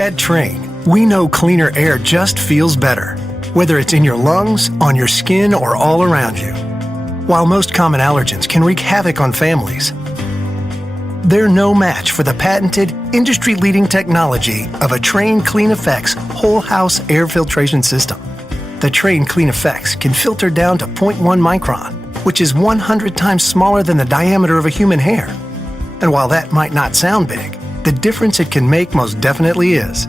At Trane, we know cleaner air just feels better, whether it's in your lungs, on your skin, or all around you. While most common allergens can wreak havoc on families, they're no match for the patented, industry-leading technology of a Trane Clean Effects whole house air filtration system. The Trane Clean Effects can filter down to 0.1 micron, which is 100 times smaller than the diameter of a human hair. And while that might not sound big, the difference it can make most definitely is.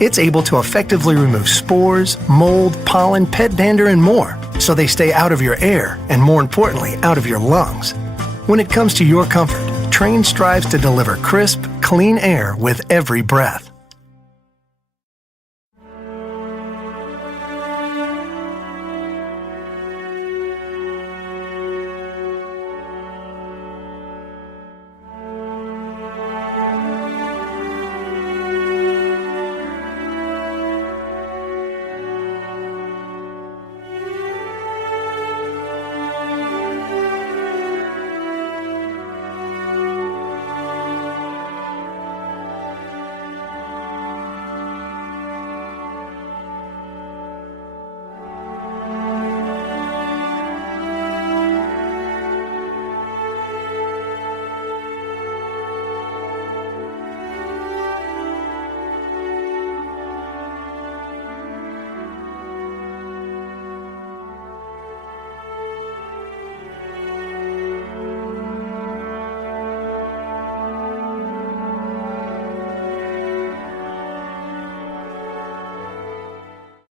It's able to effectively remove spores, mold, pollen, pet dander, and more, so they stay out of your air and, more importantly, out of your lungs. When it comes to your comfort, Trane strives to deliver crisp, clean air with every breath.